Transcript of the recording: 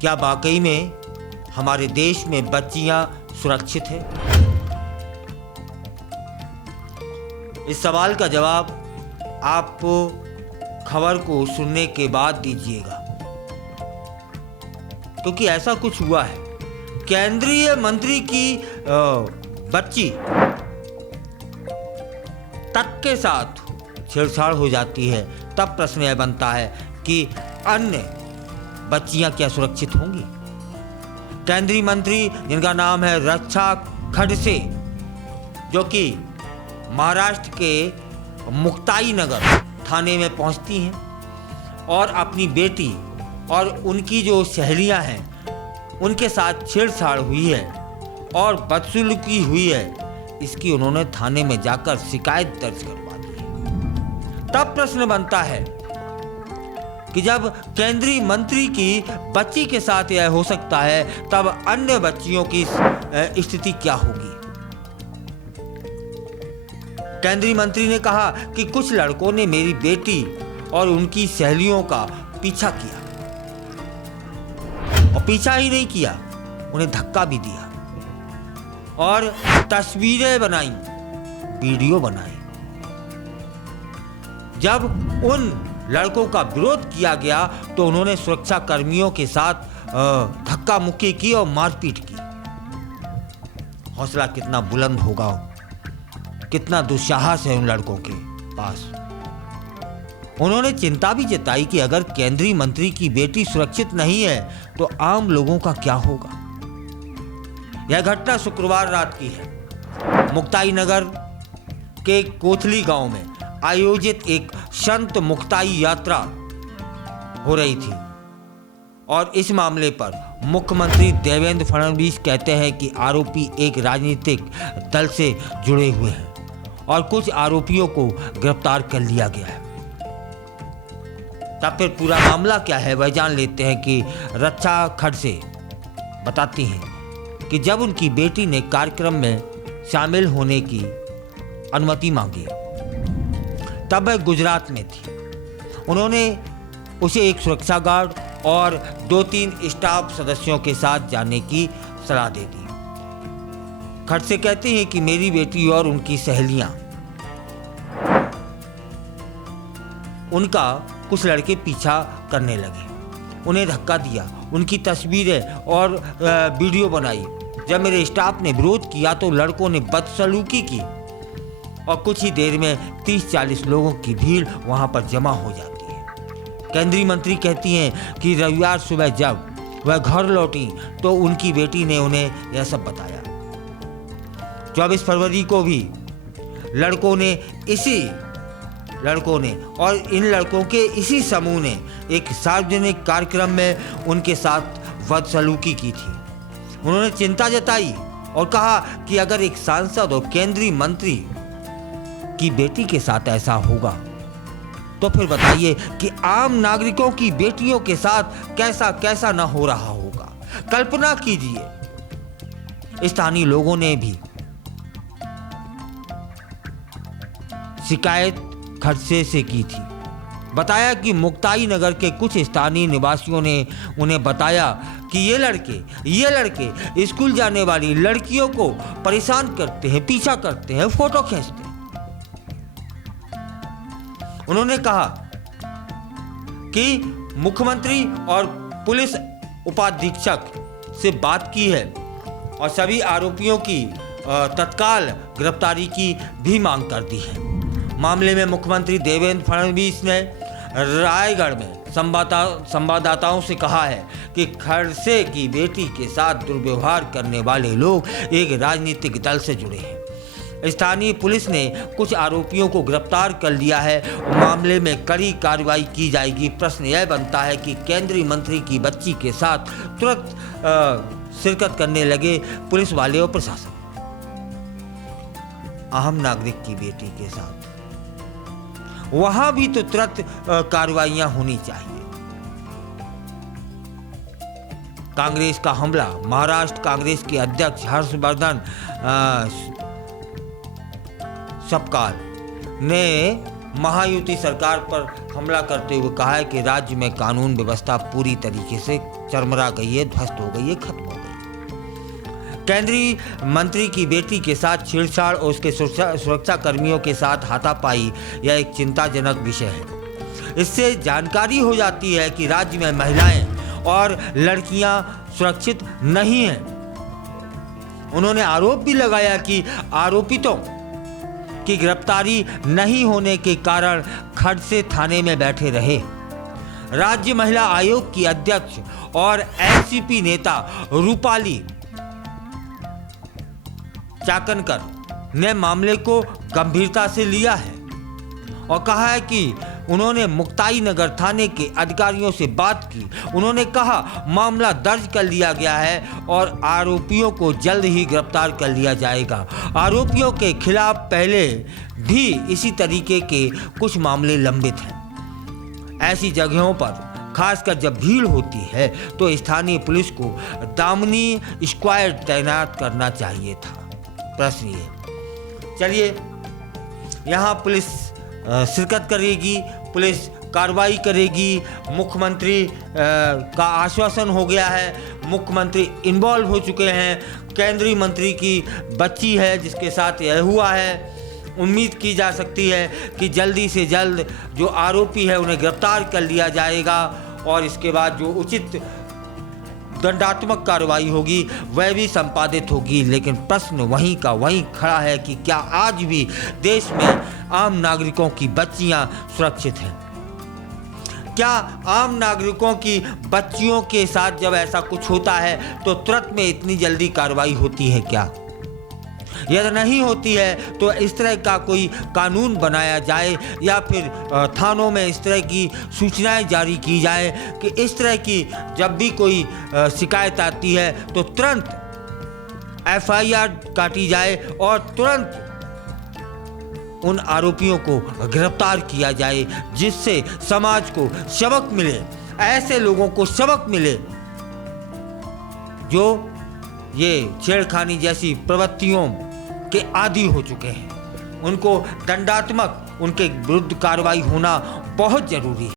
क्या वाकई में हमारे देश में बच्चियां सुरक्षित हैं? इस सवाल का जवाब आपको खबर को सुनने के बाद दीजिएगा, क्योंकि ऐसा कुछ हुआ है। केंद्रीय मंत्री की बच्ची तक के साथ छेड़छाड़ हो जाती है, तब प्रश्न यह बनता है कि अन्य बच्चियां क्या सुरक्षित होंगी? केंद्रीय मंत्री जिनका नाम है रक्षा खडसे, जो कि महाराष्ट्र के मुक्ताई नगर थाने में पहुंचती हैं और अपनी बेटी और उनकी जो सहेलियां हैं उनके साथ छेड़छाड़ हुई है और बदसलूकी हुई है, इसकी उन्होंने थाने में जाकर शिकायत दर्ज करवा दी है। तब प्रश्न बनता है कि जब केंद्रीय मंत्री की बच्ची के साथ यह हो सकता है, तब अन्य बच्चियों की स्थिति क्या होगी? केंद्रीय मंत्री ने कहा कि कुछ लड़कों ने मेरी बेटी और उनकी सहेलियों का पीछा किया, और पीछा ही नहीं किया, उन्हें धक्का भी दिया और तस्वीरें बनाई, वीडियो बनाई। जब उन लड़कों का विरोध किया गया तो उन्होंने सुरक्षा कर्मियों के साथ धक्का मुक्की की और मारपीट की। हौसला कितना बुलंद होगा, कितना दुस्साहस है उन लड़कों के पास। उन्होंने चिंता भी जताई कि अगर केंद्रीय मंत्री की बेटी सुरक्षित नहीं है तो आम लोगों का क्या होगा। यह घटना शुक्रवार रात की है। मुक्ताई नगर के कोथली गांव में आयोजित एक संत मुक्ताई यात्रा हो रही थी और इस मामले पर मुख्यमंत्री देवेंद्र फडणवीस कहते हैं कि आरोपी एक राजनीतिक दल से जुड़े हुए हैं और कुछ आरोपियों को गिरफ्तार कर लिया गया है। तब फिर पूरा मामला क्या है वह जान लेते हैं कि रक्षा खडसे बताती हैं कि जब उनकी बेटी ने कार्यक्रम में शामिल होने की अनुमति मांगी तब वह गुजरात में थी। उन्होंने उसे एक सुरक्षा गार्ड और 2-3 स्टाफ सदस्यों के साथ जाने की सलाह दे दी। खडसे कहते हैं कि मेरी बेटी और उनकी सहेलियां, उनका कुछ लड़के पीछा करने लगे, उन्हें धक्का दिया, उनकी तस्वीरें और वीडियो बनाई। जब मेरे स्टाफ ने विरोध किया तो लड़कों ने बदसलूकी की और कुछ ही देर में 30-40 लोगों की भीड़ वहां पर जमा हो जाती है। केंद्रीय मंत्री कहती हैं कि रविवार सुबह जब वह घर लौटी तो उनकी बेटी ने उन्हें यह सब बताया। 24 फरवरी को भी लड़कों ने और इन लड़कों के इसी समूह ने एक सार्वजनिक कार्यक्रम में उनके साथ बदसलूकी की थी। उन्होंने चिंता जताई और कहा कि अगर एक सांसद और केंद्रीय मंत्री की बेटी के साथ ऐसा होगा तो फिर बताइए कि आम नागरिकों की बेटियों के साथ कैसा कैसा ना हो रहा होगा। कल्पना कीजिए। स्थानीय लोगों ने भी शिकायत खडसे से की थी। बताया कि मुक्ताई नगर के कुछ स्थानीय निवासियों ने उन्हें बताया कि ये लड़के स्कूल जाने वाली लड़कियों को परेशान करते हैं, पीछा करते हैं, फोटो खींचते हैं। उन्होंने कहा कि मुख्यमंत्री और पुलिस उपाधीक्षक से बात की है और सभी आरोपियों की तत्काल गिरफ्तारी की भी मांग कर दी है। मामले में मुख्यमंत्री देवेंद्र फडणवीस ने रायगढ़ में संवाददाताओं से कहा है कि खडसे की बेटी के साथ दुर्व्यवहार करने वाले लोग एक राजनीतिक दल से जुड़े हैं। स्थानीय पुलिस ने कुछ आरोपियों को गिरफ्तार कर लिया है। मामले में कड़ी कार्रवाई की जाएगी। प्रश्न यह बनता है कि केंद्रीय मंत्री की बच्ची के साथ तुरंत शिरकत करने लगे पुलिस वाले और प्रशासन। आम नागरिक की बेटी के साथ वहां भी तो तुरंत कार्रवाइयां होनी चाहिए। कांग्रेस का हमला। महाराष्ट्र कांग्रेस के अध्यक्ष हर्षवर्धन सपकाल ने महायुति सरकार पर हमला करते हुए कहा है कि राज्य में कानून व्यवस्था पूरी तरीके से चरमरा गई है, ध्वस्त हो गई है, खत्म हो गई है। केंद्रीय मंत्री की बेटी के साथ छेड़छाड़ और उसके सुरक्षा कर्मियों के साथ हाथापाई यह एक चिंताजनक विषय है। इससे जानकारी हो जाती है कि राज्य में महिलाएं और लड़कियां सुरक्षित नहीं हैं। उन्होंने आरोप भी लगाया कि आरोपितों की गिरफ्तारी नहीं होने के कारण खड़से थाने में बैठे रहे। राज्य महिला आयोग की अध्यक्ष और एनसीपी नेता रूपाली चाकणकर ने मामले को गंभीरता से लिया है और कहा है कि उन्होंने मुक्ताई नगर थाने के अधिकारियों से बात की। उन्होंने कहा मामला दर्ज कर लिया गया है और आरोपियों को जल्द ही गिरफ्तार कर लिया जाएगा। आरोपियों के खिलाफ पहले भी इसी तरीके के कुछ मामले लंबित हैं। ऐसी जगहों पर खासकर जब भीड़ होती है तो स्थानीय पुलिस को दामनी स्क्वाड तैनात करना चाहिए था। प्रश्न ये, चलिए यहाँ पुलिस शिरकत करेगी, पुलिस कार्रवाई करेगी। मुख्यमंत्री का आश्वासन हो गया है, मुख्यमंत्री इन्वॉल्व हो चुके हैं। केंद्रीय मंत्री की बच्ची है जिसके साथ यह हुआ है। उम्मीद की जा सकती है कि जल्दी से जल्द जो आरोपी है उन्हें गिरफ्तार कर लिया जाएगा और इसके बाद जो उचित दंडात्मक कार्रवाई होगी वह भी संपादित होगी। लेकिन प्रश्न वहीं का वहीं खड़ा है कि क्या आज भी देश में आम नागरिकों की बच्चियां सुरक्षित हैं? क्या आम नागरिकों की बच्चियों के साथ जब ऐसा कुछ होता है तो तुरंत में इतनी जल्दी कार्रवाई होती है क्या? यदि नहीं होती है तो इस तरह का कोई कानून बनाया जाए या फिर थानों में इस तरह की सूचनाएं जारी की जाए कि इस तरह की जब भी कोई शिकायत आती है तो तुरंत एफआईआर काटी जाए और तुरंत उन आरोपियों को गिरफ्तार किया जाए, जिससे समाज को सबक मिले, ऐसे लोगों को सबक मिले जो ये छेड़खानी जैसी प्रवृत्तियों के आदी हो चुके हैं। उनको दंडात्मक उनके विरुद्ध कार्रवाई होना बहुत जरूरी है।